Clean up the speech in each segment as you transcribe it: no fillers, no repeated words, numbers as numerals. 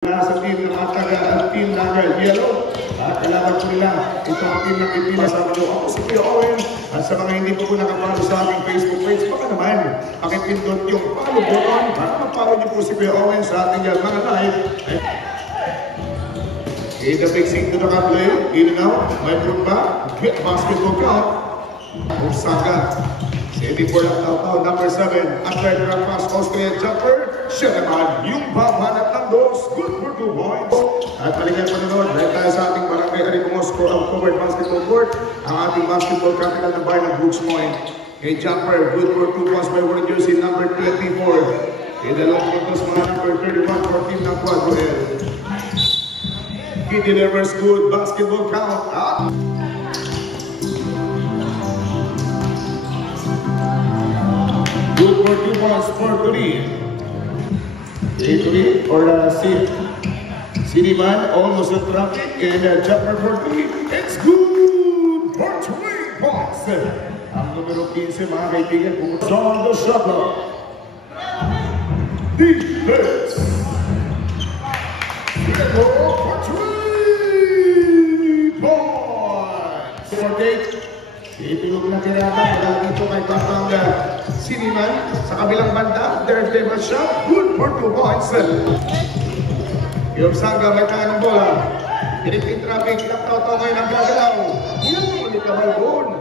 Sa team ng mga taga-team ng Yellow. Kailangan po nila itong team ng Ipila. Sama po ako si Kuya Owen. At sa mga hindi po nakapalo sa aking Facebook page, baka naman pakipindot yung follow button para mapalo niyo po si Kuya Owen sa ating mga live. The fixing to the play. In and out. May put back. Basketball count. Osaka. 74 lang taon. Number 7. Athlete ng fast Austrian jumper. Siya naman yung babanat ng dos. Good for 2 points. At balikan pa nanood. Dahil tayo sa ating barangay Aripongos for ang covered basketball court. Ang ating basketball capital ng bayan ng Brooks Point. A jumper. Good for 2 points by wearing jersey number 24. A dalawang puntos mga number 31-14 ng Quadro L. He delivers good basketball count. Good for 2 points for 3. 3 for the City Man, almost a traffic, and jumper for 3. It's good for 3 points. Ang numero 15, mga kaibigan, pumunta on the shot clock. Defense. For 3 points. 48. Itulog na tinata mula dito kay Batang Siniman sa kabilang banda. There's table shot. Good for 2 points. Yung Sangga may kaya ng bola. Philippine traffic. Laktaw-taw ngayon ang gagalaw. Ulit ka Malbon.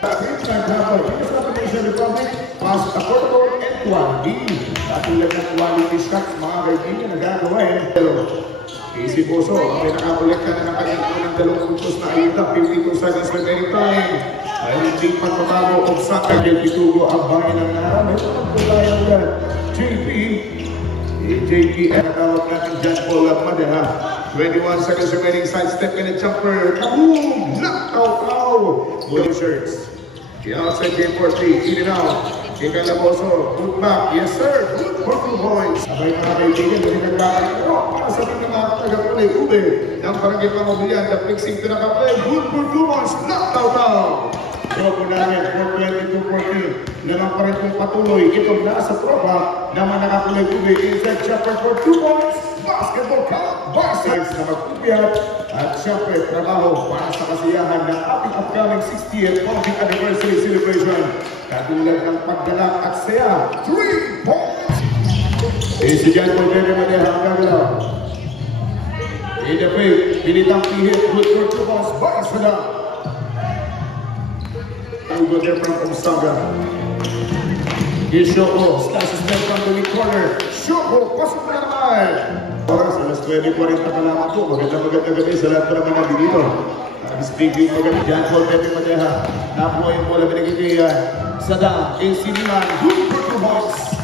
It's my example. It's the Philippine Republic. Pass the court and 1B. Katulad ng quality shot mga kaibigan na gagawin. Easy Boso, may nakakulit ka na ng kanyang unang 2 puntos na ayuda, 52 seconds remaining time. Ay hindi pa mabago, Osaka, Del Pitugo, ang bayan ng naram. Ito ang pulayan nila, JP. JP, nakawag natin John Paul Madeha. 21 seconds remaining, sidestep and a jumper. Kaboom! Knock-out-out! Bully shirts. The outside game for 3, in and out. Ika Laboso, good back. Yes sir, good for 2 points. Sabay mga kaibigan, hindi nagbalik. Para sa mga taga-play, Ube. Ng Barangay Pamobilian, the fixing to nakaplay. Good for 2 points, knocked out. So, kunahin, 4-22-14. Nalang pa rin kong patuloy. Itong nasa tropa naman nakakulay Ube. Inside chopper for 2 points. Basketball count, Barsags na magpupiyat. At syempre, trabaho para sa kasiyahan ng ating upcoming 60th founding anniversary celebration. Katulad ng paggalak at saya, 3 points! Si John Paul Madeha ang gagalaw. In the fake, pinitang pihit, good for 2 points, Barsaga. Ugo there from Osaka. Here's Shoko, slashes back from the weak corner. Shoko, pasok na naman! Oras, alas 20:40 pa lamang po. Magandang gabi sa lahat pa naman natin dito. Speaking magandang John Paul Madeha. Napuha yung bola binigay kay Sadam. AC Liman, good for 2 points.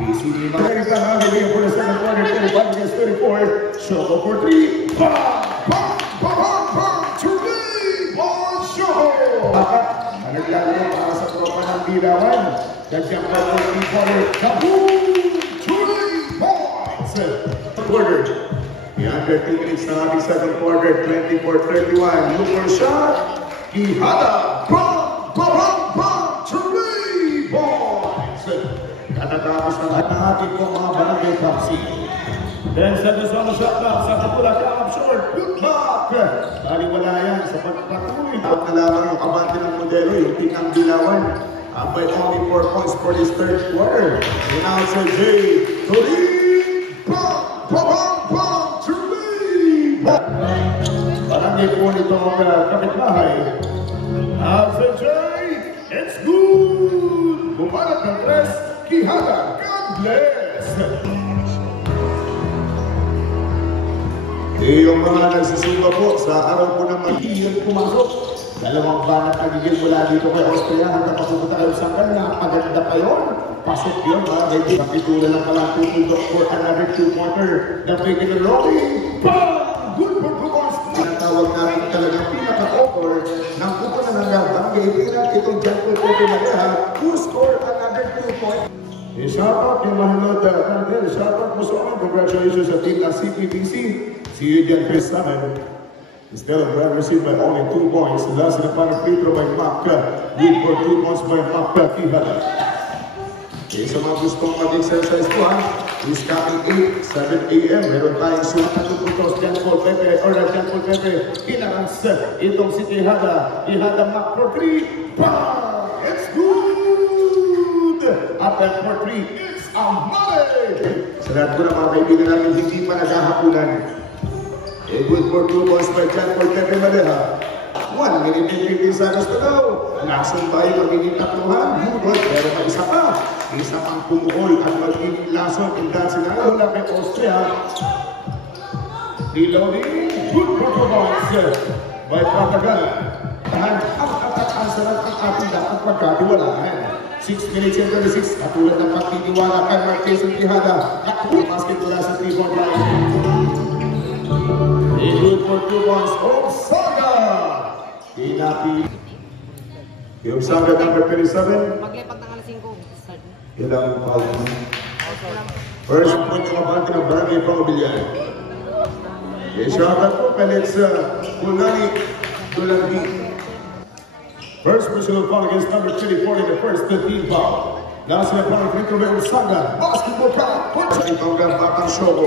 AC Liman. Very fast, mga kaibigan for the second quarter, 25 against 34. Shoko for 3. Bam! Bam! Bam! Bam! 3 points, Shoko! Naglalaro para sa tropa ng Bilawan. Nag-jump for 3 quarter. Kaboom! 3 points! Quarter. The under 2 minutes na natin second quarter, 24-31. Look for shot. Quijada. Bam! Bam! Bam! 3 points! Katatapos na lahat ng ating po mga barangay Kapsi. Then sa Luzon shot clock sa Kapula Kaap short. Good luck! Baliwala yan sa pagpatuloy. At na lamang yung kabante ng modelo, yung Tinang Bilawan. Up by only 4 points for this third quarter. Announcer Jay Tuloy! Bam! Bam! Bam! 3! Barangay po nito ang kapitbahay. Announcer Jay, it's good! Bumalat ng 3, Quijada, God bless! Yung mga nagsisimba po sa araw po ng mag-iyan pumasok. Dalawang banat nagigil mula dito kay Austria hanggang pasok tayo sa kanya. Maganda pa yun. Pasok yun mga kaibigan. Kapitulan lang pala tutulog for another 2-pointer. The big in the rolling. Bam! Good for 2 points. Tinatawag namin talagang pinaka-offer ng kupunan ng barangay Ipila. Itong John Paul Madeha who score another 2 points. Shoutout yung mahanod Tantel. Shoutout mo sa mga. Congratulations sa team ng CPTC. See you dyan, Chris Taman. Instead of Brad received by only 2 points. The last in the final free throw by Maka. Lead for 2 points by Maka Quijada. Okay, sa mga gustong mag-exercise po ha. is coming 7 a.m. Meron tayong sulat na tututos, John Paul Pepe, Inarans, itong si Ihada Mac for 3, bang! It's good! At that for 3, it's a mali! Sa lahat ko na mga kaibigan namin, hindi pa naghahapunan. A good for 2 balls by John Paul Pepe Madeha. 1 minute and 50 seconds to go. Lason ba yung minute tatluhan? Good, pero may isa pa. Isa pang pumuhol at magiging lason in dancing na wala kay Austria. Reloading. Good performance by Patagal. Ang atak-ansaran ang ating dapat pagkatiwalaan. 6 minutes and 36. Katulad ng pagtitiwala kay Marquez at Tihada. Naku, basket wala sa 3-point line. A good for 2 points. Obsaga! Inapi. Yung Obsaga number 27. Maglipat ng alas 5. Ilang foul. First point ng abante ng Barangay Pangobilyan. Isyagat po kalit sa Kulani Dulandi. First personal foul against number 34 in the first 15 foul. Last na foul free throw by Obsaga. Basketball count. Sa itong Batang Shogo.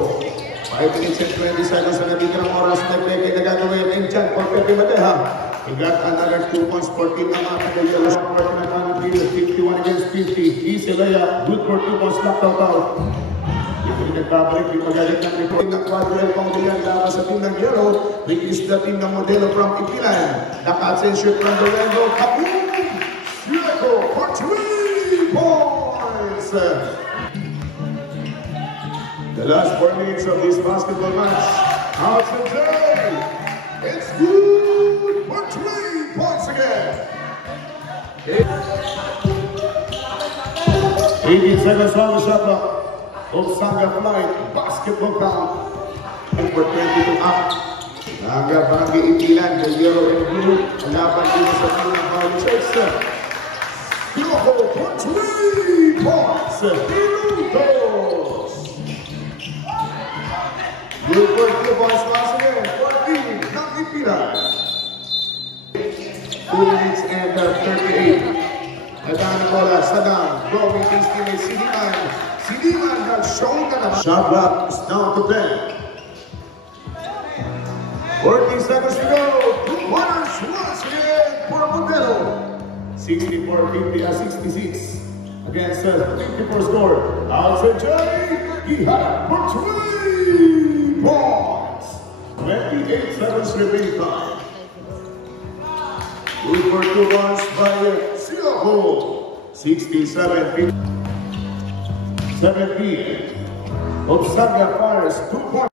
5 minutes and 20 seconds na nabigyan ng oras na Peke na gagawin. And dyan for Pepe Madeha. He got another 2 points, 14 na mga Pagayala. 51 against 50. Easy layup. Good for 2 points. Knocked out. Ito rin nagkabalik. Yung magalit ng report ng Quadrel Pangulian. Laban sa team ng Yellow. Release the team ng Modelo from Ipilan. Nakatsen shoot from Dorendo. Kaboom! Sueco for 3 points. The last 4 minutes of this basketball match. Hudson Jay. It's good for 3 points again. 18 seconds on the shot clock. Obsaga flight. Basketball count. And for 22 up. Naga Barangay Ipilan. The yellow and blue. Laban dito sa unang ball checks. Pinoco for 3 points. Minutos. Good for 2 points once again for the team ng Ipilan. 2 minutes and 38. Nadaan na bola, Sadang, going to his teammate, Sidiman. Sidiman has shown ka naman. Shot clock is down to 10. 40 seconds to go. 2 pointers once again for Modelo. 64-50 at 66 against 54 score. Outside Jay, he had for 3 points. 28 seconds remaining time. Good for 2 points by Siloco. 67-50. 17. Obsaga fires 2 points.